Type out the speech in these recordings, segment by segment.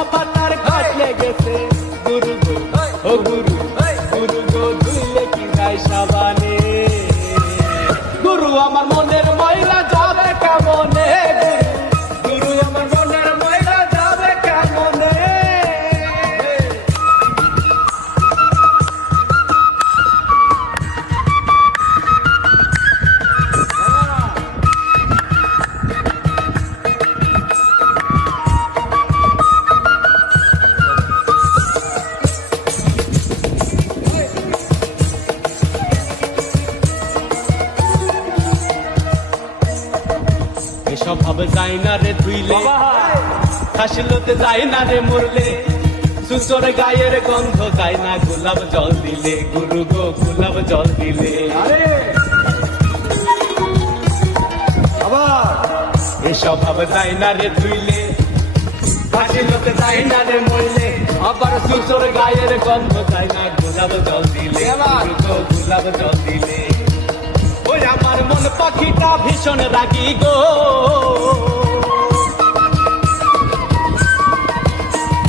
আবার তার ঘাট লেগেছে গুরু গো ও গুরু গুরু গো ধুইলে কি যায় সাবানে গুরু আমার মনের ময়লা যাবে কেমনে গুরু আমার মনের ময়লা যাবে কেমনে এসব ভাবে যায় না রে ধুইলে হাসিলতে যায় না রে মরলে সুসর গায়ের গন্ধ যায় না গোলাপ জল দিলে গুরু গো গোলাপ জল দিলে এসব ভাবে যায় না রে ধুইলে হাসিলতে যায় না রে মরলে আবার সুসর গায়ের গন্ধ যায় না গোলাপ জল দিলে গুরু গো গোলাপ জল দিলে ওই আমার মন পাখিটা ভীষণ রাগি গো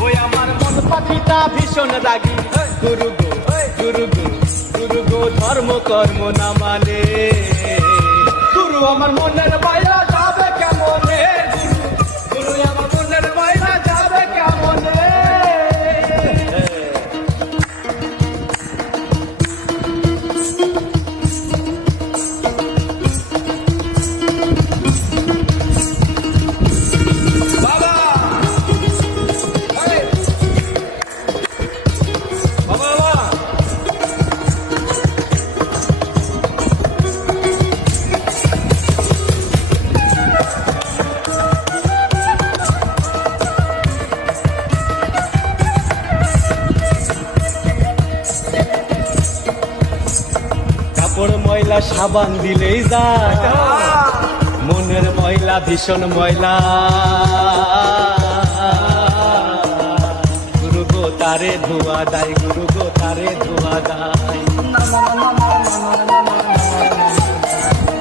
ওই আমার মন পাখিটা ভীষণ রাগি গুরু গো গুরু গো গুরু গো ধর্ম কর্ম না মানে গুরু আমার মনের বাইরা যাবে কেমনে গুরু আমার মনের বাইরা যাবে কেমনে কাপড় ময়লা সাবান দিলেই যায় মনের ময়লা ভীষণ ময়লা গুরু গো তারে ধোয়া দেয় গুরু গো তারে ধোয়া দেয়